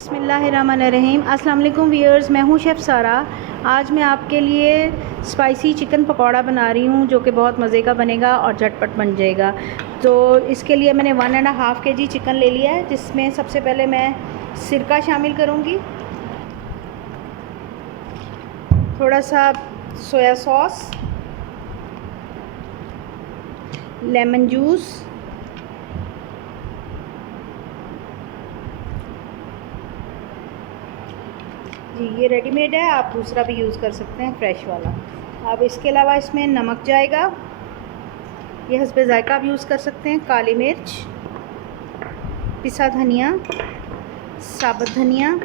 बिस्मिल्लाहिर्रहमानिर्रहीम। अस्सलाम वालेकुम व्यूअर्स, मैं हूं शेफ़ सारा। आज मैं आपके लिए स्पाइसी चिकन पकौड़ा बना रही हूं जो कि बहुत मज़े का बनेगा और झटपट बन जाएगा। तो इसके लिए मैंने 1.5 kg चिकन ले लिया है, जिसमें सबसे पहले मैं सिरका शामिल करूंगी, थोड़ा सा सोया सॉस, लेमन जूस, जी ये रेडीमेड है, आप दूसरा भी यूज़ कर सकते हैं, फ्रेश वाला। अब इसके अलावा इसमें नमक जाएगा, ये हस्बे ज़ायका आप यूज़ कर सकते हैं, काली मिर्च, पिसा धनिया, साबुत धनिया,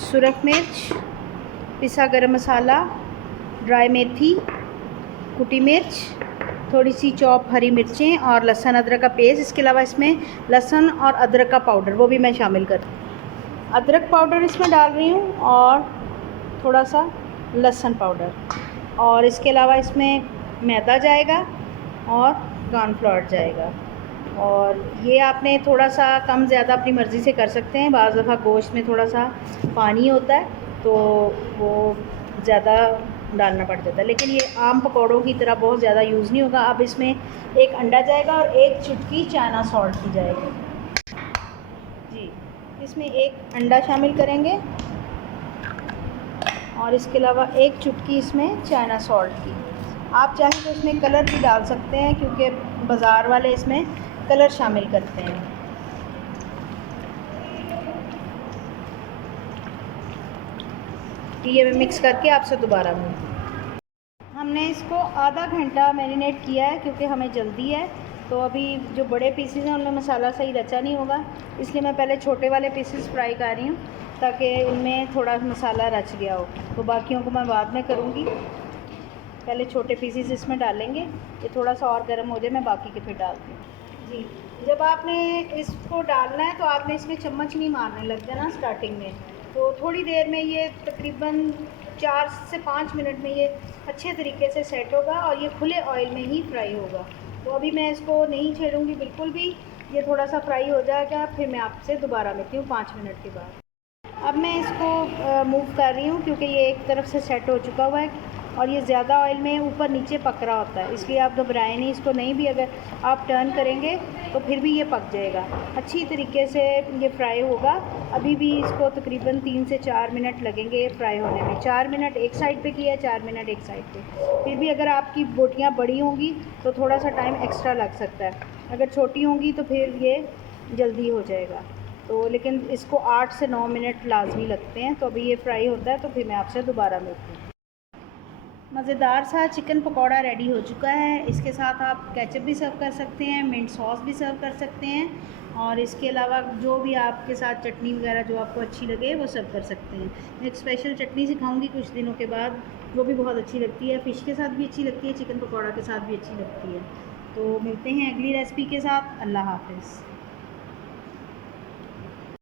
सुरख मिर्च, पिसा गरम मसाला, ड्राई मेथी, कुटी मिर्च, थोड़ी सी चॉप हरी मिर्चें और लहसुन अदरक का पेस्ट। इसके अलावा इसमें लहसुन और अदरक का पाउडर वो भी मैं शामिल कर, अदरक पाउडर इसमें डाल रही हूँ और थोड़ा सा लहसुन पाउडर, और इसके अलावा इसमें मैदा जाएगा और कॉर्नफ्लोर जाएगा। और ये आपने थोड़ा सा कम ज़्यादा अपनी मर्ज़ी से कर सकते हैं। बाज़ दफ़ा गोश्त में थोड़ा सा पानी होता है तो वो ज़्यादा डालना पड़ जाता है, लेकिन ये आम पकौड़ों की तरह बहुत ज़्यादा यूज़ नहीं होगा। अब इसमें एक अंडा जाएगा और एक चुटकी चाइना सॉल्ट की जाएगी। जी, इसमें एक अंडा शामिल करेंगे और इसके अलावा एक चुटकी इसमें चाइना सॉल्ट की। आप चाहें तो इसमें कलर भी डाल सकते हैं, क्योंकि बाज़ार वाले इसमें कलर शामिल करते हैं। ये मिक्स करके आपसे दोबारा मिलूँ। हमने इसको आधा घंटा मैरिनेट किया है, क्योंकि हमें जल्दी है। तो अभी जो बड़े पीसेस हैं उनमें मसाला सही रचा नहीं होगा, इसलिए मैं पहले छोटे वाले पीसेस फ्राई कर रही हूँ ताकि इनमें थोड़ा मसाला रच गया हो। तो बाकियों को मैं बाद में करूँगी, पहले छोटे पीसेस इसमें डालेंगे। ये थोड़ा सा और गर्म हो जाए, मैं बाकी के फिर डालती हूँ। जी, जब आपने इसको डालना है तो आपने इसमें चम्मच नहीं मारने लग जाना स्टार्टिंग में। तो थोड़ी देर में ये तकरीबन 4 से 5 मिनट में ये अच्छे तरीके से सेट होगा और ये खुले ऑयल में ही फ्राई होगा। तो अभी मैं इसको नहीं छेड़ूंगी बिल्कुल भी, ये थोड़ा सा फ्राई हो जाएगा, फिर मैं आपसे दोबारा मिलती हूँ 5 मिनट के बाद। अब मैं इसको मूव कर रही हूँ, क्योंकि ये एक तरफ से सेट हो चुका हुआ है और ये ज़्यादा ऑयल में ऊपर नीचे पक रहा होता है, इसलिए आप घबराएं नहीं। इसको नहीं भी अगर आप टर्न करेंगे तो फिर भी ये पक जाएगा, अच्छी तरीके से ये फ्राई होगा। अभी भी इसको तकरीबन 3 से 4 मिनट लगेंगे फ्राई होने में। 4 मिनट एक साइड पे किया है, 4 मिनट एक साइड पे। फिर भी अगर आपकी बोटियाँ बड़ी होंगी तो थोड़ा सा टाइम एक्स्ट्रा लग सकता है, अगर छोटी होंगी तो फिर ये जल्दी हो जाएगा। तो लेकिन इसको 8 से 9 मिनट लाजमी लगते हैं। तो अभी ये फ्राई होता है तो फिर मैं आपसे दोबारा मिलती हूँ। मज़ेदार सा चिकन पकौड़ा रेडी हो चुका है। इसके साथ आप केचप भी सर्व कर सकते हैं, मिंट सॉस भी सर्व कर सकते हैं, और इसके अलावा जो भी आपके साथ चटनी वगैरह जो आपको अच्छी लगे वो सर्व कर सकते हैं। मैं एक स्पेशल चटनी सिखाऊंगी कुछ दिनों के बाद, वो भी बहुत अच्छी लगती है, फ़िश के साथ भी अच्छी लगती है, चिकन पकौड़ा के साथ भी अच्छी लगती है। तो मिलते हैं अगली रेसिपी के साथ। अल्लाह हाफ़िज़।